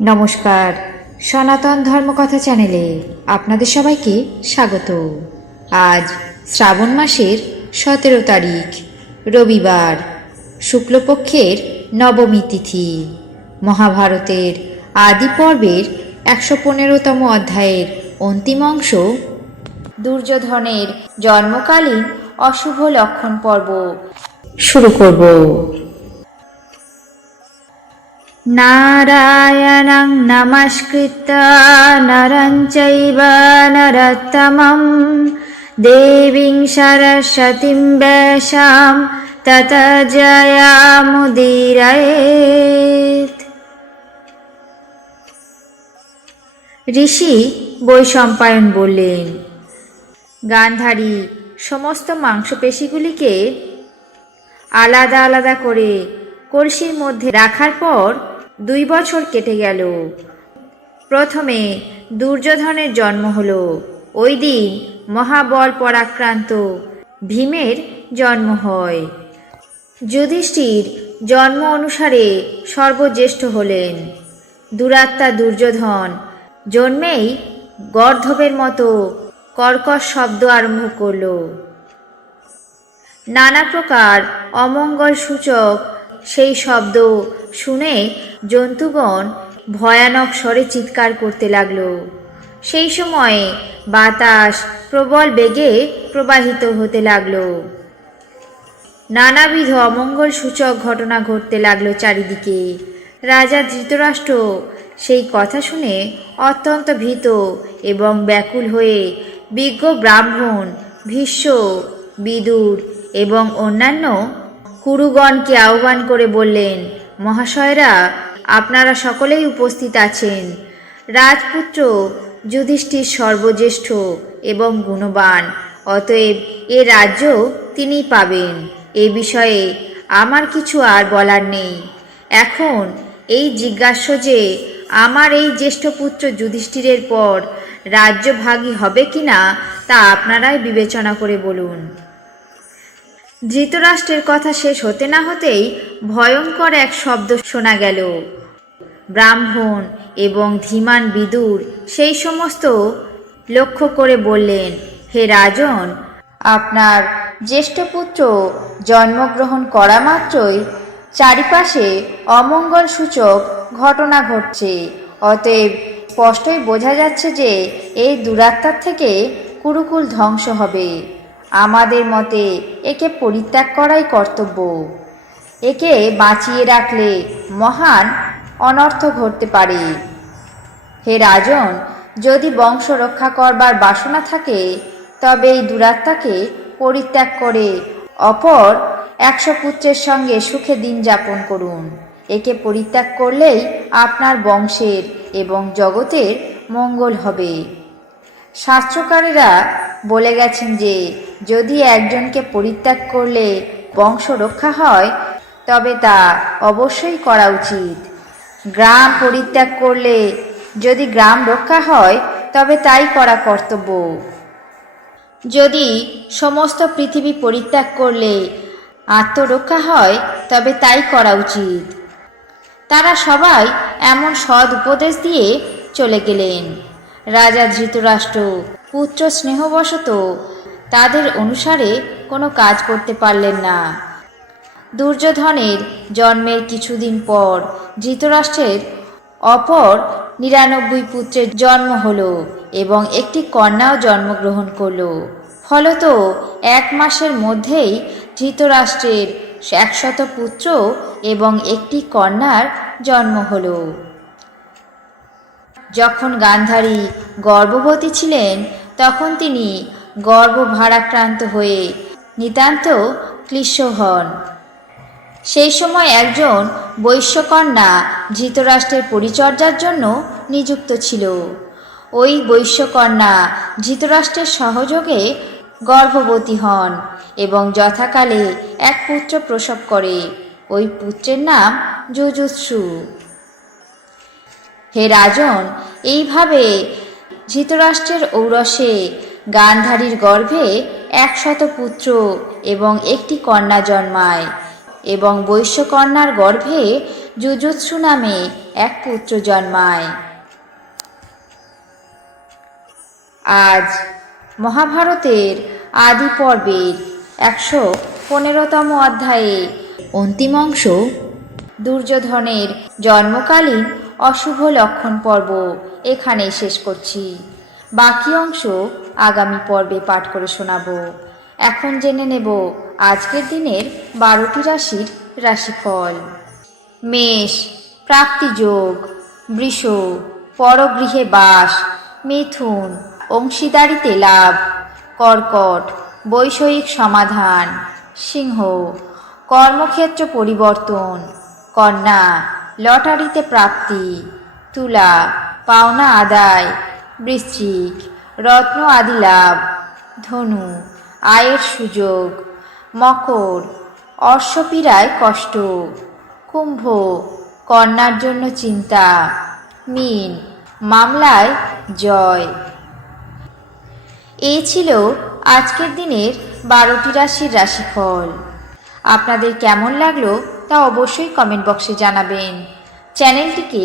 নমস্কার। সনাতন ধর্মকথা চ্যানেলে আপনাদের সবাইকে স্বাগত। আজ শ্রাবণ মাসের সতেরো তারিখ, রবিবার, শুক্লপক্ষের নবমী তিথি। মহাভারতের আদি পর্বের একশো পনেরোতম অধ্যায়ের অন্তিম অংশ, দুর্যোধনের জন্মকালীন অশুভ লক্ষণ পর্ব। শুরু করব। নারায়ণং নমস্কৃত্য নরং চৈব নরোত্তমं দেবীং সরস্বতীং বেশাম তত জয়ামুদীরয়েত ঋষি বৈশম্পায়ন বললেন গান্ধারী সমস্ত মাংসপেশিগুলিকে আলাদা আলাদা করে কলসির মধ্যে রাখার পর দুই বছর কেটে গেল। প্রথমে দুর্যোধনের জন্ম হল। ওই দিন মহাবল পরাক্রান্ত ভীমের জন্ম হয়। যুধিষ্ঠির জন্ম অনুসারে সর্বজ্যেষ্ঠ হলেন। দুরাত্মা দুর্যোধন জন্মেই গর্ধবের মতো কর্কশ শব্দ আরম্ভ করল। নানা প্রকার অমঙ্গল সূচক সেই শব্দ শুনে জন্তুগণ ভয়ানক স্বরে চিৎকার করতে লাগল। সেই সময়ে বাতাস প্রবল বেগে প্রবাহিত হতে লাগল। নানাবিধ অমঙ্গল সূচক ঘটনা ঘটতে লাগল চারিদিকে। রাজা ধৃতরাষ্ট্র সেই কথা শুনে অত্যন্ত ভীত এবং ব্যাকুল হয়ে বিজ্ঞ ব্রাহ্মণ, ভীষ্ম, বিদুর এবং অন্যান্য কুরুগণকে আহ্বান করে বললেন, মহাশয়রা আপনারা সকলেই উপস্থিত আছেন। রাজপুত্র, যুধিষ্ঠির সর্বজ্যেষ্ঠ এবং গুণবান, অতএব এ রাজ্য তিনি পাবেন। এ বিষয়ে আমার কিছু আর বলার নেই। এখন এই জিজ্ঞাস্য যে আমার এই জ্যেষ্ঠ পুত্র যুধিষ্ঠিরের পর রাজ্যভাগী হবে কিনা, তা আপনারাই বিবেচনা করে বলুন। ধৃতরাষ্ট্রের কথা শেষ হতে না হতেই ভয়ঙ্কর এক শব্দ শোনা গেল। ব্রাহ্মণ এবং ধীমান বিদুর সেই সমস্ত লক্ষ্য করে বললেন, হে রাজন, আপনার জ্যেষ্ঠ পুত্র জন্মগ্রহণ করা মাত্রই চারিপাশে অমঙ্গল সূচক ঘটনা ঘটছে। অতএব স্পষ্টই বোঝা যাচ্ছে যে এই দুরাত্মার থেকে কুরুকুল ধ্বংস হবে। আমাদের মতে একে পরিত্যাগ করাই কর্তব্য। একে বাঁচিয়ে রাখলে মহান অনর্থ ঘটতে পারে। হে রাজন, যদি বংশ রক্ষা করবার বাসনা থাকে, তবে এই দুরাত্মাকে পরিত্যাগ করে অপর একশো পুত্রের সঙ্গে সুখে দিন যাপন করুন। একে পরিত্যাগ করলেই আপনার বংশের এবং জগতের মঙ্গল হবে। শাস্ত্রকারেরা বলে গেছেন যে, যদি একজনকে পরিত্যাগ করলে বংশ রক্ষা হয়, তবে তা অবশ্যই করা উচিত। গ্রাম পরিত্যাগ করলে যদি গ্রাম রক্ষা হয়, তবে তাই করা কর্তব্য। যদি সমস্ত পৃথিবী পরিত্যাগ করলে আত্মরক্ষা হয়, তবে তাই করা উচিত। তারা সবাই এমন সদ উপদেশ দিয়ে চলে গেলেন। রাজা ধৃতরাষ্ট্র পুত্র স্নেহবশত তাদের অনুসারে কোনো কাজ করতে পারলেন না। দুর্যোধনের জন্মের কিছুদিন পর ধৃতরাষ্ট্রের অপর নিরানব্বই পুত্রের জন্ম হলো এবং একটি কন্যাও জন্মগ্রহণ করল। ফলত এক মাসের মধ্যেই ধৃতরাষ্ট্রের একশত পুত্র এবং একটি কন্যার জন্ম হল। যখন গান্ধারী গর্ভবতী ছিলেন তখন তিনি গর্ভভারাক্রান্ত হয়ে নিতান্ত ক্লিশ্য হন। সেই সময় একজন বৈশ্যকন্যা ধৃতরাষ্ট্রের পরিচর্যার জন্য নিযুক্ত ছিল। ওই বৈশ্যকন্যা ধৃতরাষ্ট্রের সহযোগে গর্ভবতী হন এবং যথাকালে এক পুত্র প্রসব করে। ওই পুত্রের নাম যুজুৎসু হে রাজন, এইভাবে ধৃতরাষ্ট্রের ঔরসে। গান্ধারীর গর্ভে একশত পুত্র এবং একটি কন্যা জন্মায় এবং বৈশ্যকন্যার গর্ভে যুজুৎসু নামে এক পুত্র জন্মায়। আজ মহাভারতের আদি পর্বের একশো পনেরোতম অধ্যায়ে অন্তিম অংশ, দুর্যোধনের জন্মকালীন অশুভ লক্ষণ পর্ব। এখানেই শেষ করছি। বাকি অংশ আগামী পর্বে পাঠ করে শোনাবো। এখন জেনে নেব আজকের দিনের বারোটি রাশির রাশিফল। মেষ প্রাপ্তিযোগ বৃষ, পরগৃহে বাস, মিথুন, অংশীদারিতে লাভ, কর্কট, বৈষয়িক সমাধান, সিংহ, কর্মক্ষেত্র পরিবর্তন, কন্যা, লটারিতে প্রাপ্তি, তুলা পাওনা আদায়। বৃশ্চিক, রত্ন আদি লাভ, ধনু, আয়ের সুযোগ, মকর, অশ্বপীড়ায় কষ্ট, কুম্ভ, কন্যার জন্য চিন্তা, মিন, মামলায় জয়। এই ছিল আজকের দিনের বারোটি রাশির রাশিফল। আপনাদের কেমন লাগল তা অবশ্যই কমেন্ট বক্সে জানাবেন। চ্যানেলটিকে